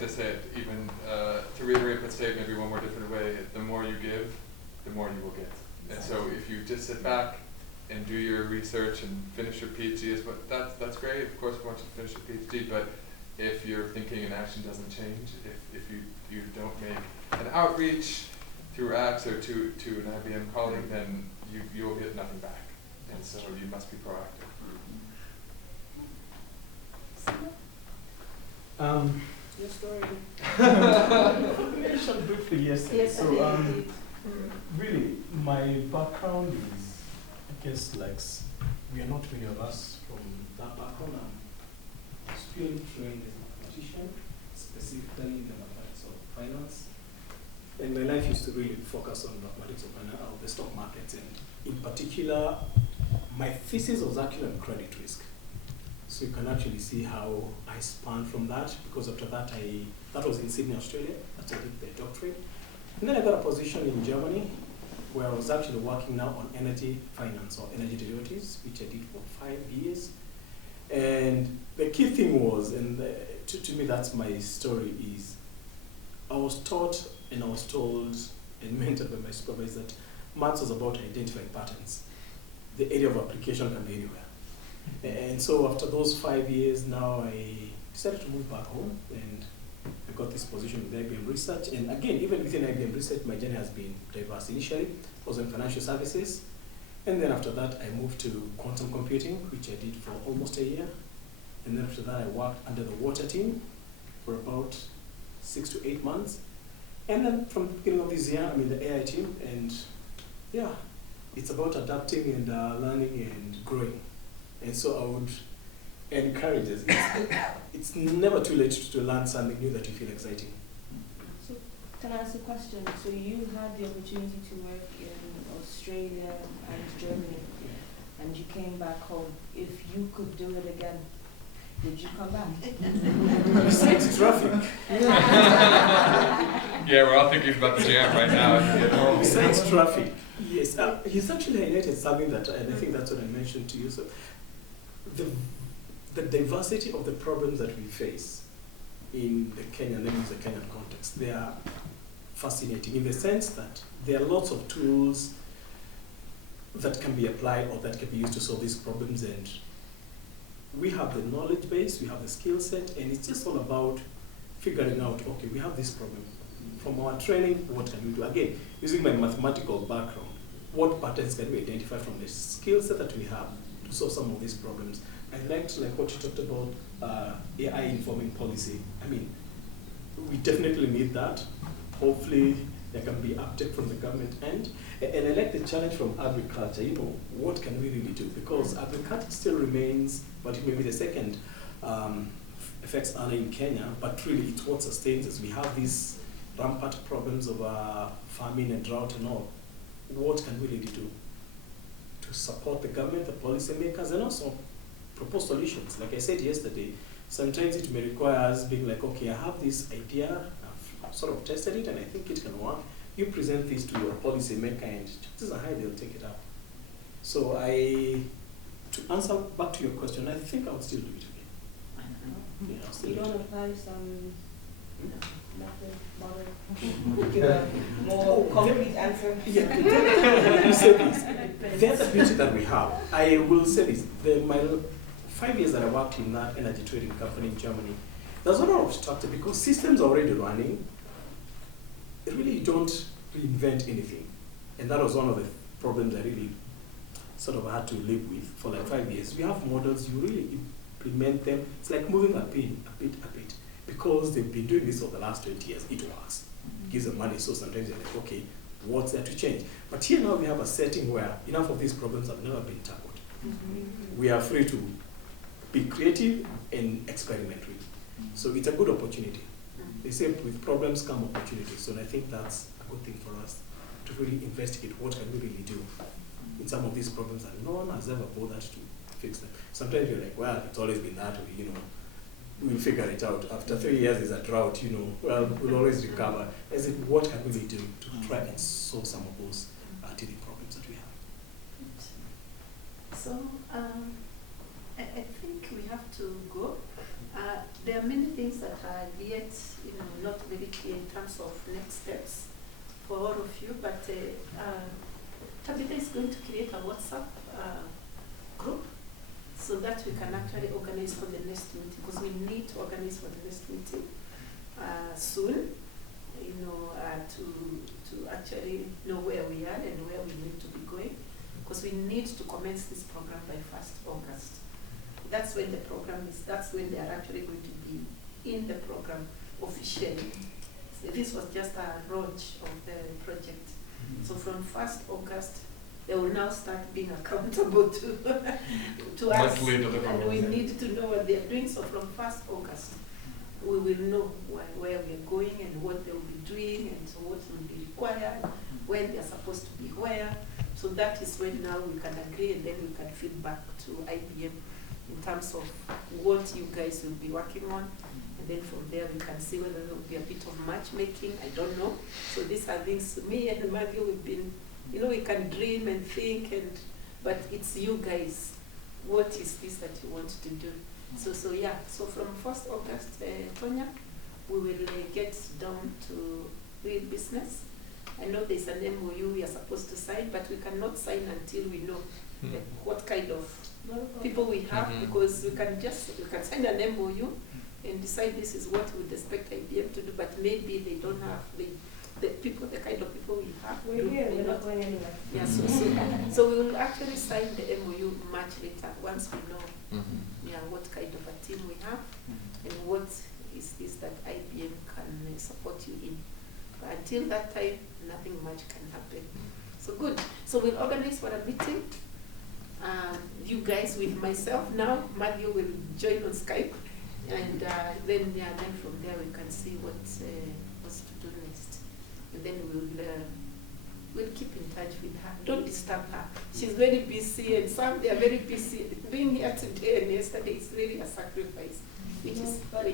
to say it even, to reiterate but say it maybe one more different way, the more you give, the more you will get. And so if you just sit back and do your research and finish your PhD, that's great. Of course we want you to finish your PhD, but if your thinking and action doesn't change, if you don't make an outreach through apps or to an IBM colleague, then you'll get nothing back. And so you must be proactive. Your story. Mentioned briefly yesterday. Yes, So really, my background is, I guess, like we are not many of us from that background. I'm still trained as a mathematician, specifically in the mathematics of finance. And my life used to really focus on mathematics of finance, the stock markets, and in particular, my thesis was actually on credit risk. So you can actually see how I spun from that, because after that, that was in Sydney, Australia, after I did the doctorate. And then I got a position in Germany, where I was actually working now on energy finance or energy derivatives, which I did for 5 years. And the key thing was, and to me that's my story, is I was taught and I was told and mentored by my supervisor that maths was about identifying patterns. The area of application can be anywhere. And so after those 5 years, now I decided to move back home, and I got this position with IBM Research. And again, even within IBM Research, my journey has been diverse. Initially, I was in financial services, and then after that, I moved to quantum computing, which I did for almost a year. And then after that, I worked under the water team for about 6 to 8 months. And then from the beginning of this year, I'm in the AI team, and yeah, it's about adapting and learning and growing. And so I would encourage us. It's never too late to learn something new that you feel exciting. So, can I ask a question? So you had the opportunity to work in Australia and Germany, and you came back home. If you could do it again, would you come back? Besides traffic. Yeah, we're all thinking about the jam right now. Besides traffic, yes. He's actually highlighted something that, and I think that's what I mentioned to you. So, the diversity of the problems that we face in the Kenyan, let me use the Kenyan context, they are fascinating in the sense that there are lots of tools that can be applied or that can be used to solve these problems, and we have the knowledge base, we have the skill set, and it's just all about figuring out, okay, we have this problem. From our training, what can we do? Again, using my mathematical background, what patterns can we identify from the skill set that we have to solve some of these problems? I liked what you talked about, AI informing policy. I mean, we definitely need that. Hopefully, there can be uptake from the government end. And I like the challenge from agriculture. You know, what can we really do? Because agriculture still remains, but it may be the second effects earner in Kenya, but really it's what sustains us. We have these rampant problems of famine and drought and all. What can we really do to support the government, the policymakers, and also propose solutions? Like I said yesterday, sometimes it may require us being like, okay, I have this idea, I've sort of tested it, and I think it can work. You present this to your policymaker, and chances are high they'll take it up. So to answer back to your question, I think I would still do it again. Yeah, I'll still You do don't it. apply some method, model, give a more concrete answer? Yeah, let me say this. The other beauty that we have, I will say this, my 5 years that I worked in that energy trading company in Germany, there's a lot of structure because systems are already running. Really, you don't reinvent anything. And that was one of the problems I really sort of had to live with for like 5 years. We have models, you really implement them. It's like moving a pin, a bit. Because they've been doing this for the last 20 years, it works. It gives them money, so sometimes you're like, okay, what's there to change? But here now we have a setting where enough of these problems have never been tackled. We are free to be creative and experiment with. So it's a good opportunity. They say with problems come opportunities. So I think that's a good thing for us to really investigate what can we really do in some of these problems that no one has ever bothered to fix them. Sometimes you're like, well, it's always been that way, we'll figure it out. After 3 years is a drought, well, we'll always recover. As in, what can we do to try and solve some of those teething problems that we have? So, I think we have to go. There are many things that are yet, not very clear in terms of next steps for all of you, but Tabitha is going to create a WhatsApp group so that we can actually organize for the next meeting, because we need to organize for the next meeting soon, to actually know where we are and where we need to be going, because we need to commence this program by 1st August. That's when the program is, that's when they are actually going to be in the program officially. So this was just a launch of the project. So from 1st August, they will now start being accountable to us, Monthly deliverables. and we need to know what they are doing. So from 1st August, we will know where we are going and what they will be doing, and so what will be required, when they are supposed to be where. So that is when now we can agree, and then we can feed back to IBM in terms of what you guys will be working on. And then from there we can see whether there will be a bit of matchmaking. I don't know. So these are things, me and Maggie, we've been, we can dream and think, but it's you guys. What is this that you want to do? So from 1st August, Tonya, we will get down to real business. I know there's an MOU we are supposed to sign, but we cannot sign until we know what kind of people we have, because we can sign an MOU and decide this is what we expect IBM to do, but maybe they don't have the kind of people we have. We're here, we're not going anywhere. Yeah, so we will actually sign the MOU much later once we know what kind of a team we have and what is this that IBM can support you in. But until that time, nothing much can happen. So good. So we'll organize for a meeting. You guys with myself now. Matthew will join on Skype, and then from there we can see what's to do next. And then we'll keep in touch with her. Don't disturb her. She's very busy, and some they are very busy. Being here today and yesterday is really a sacrifice, which is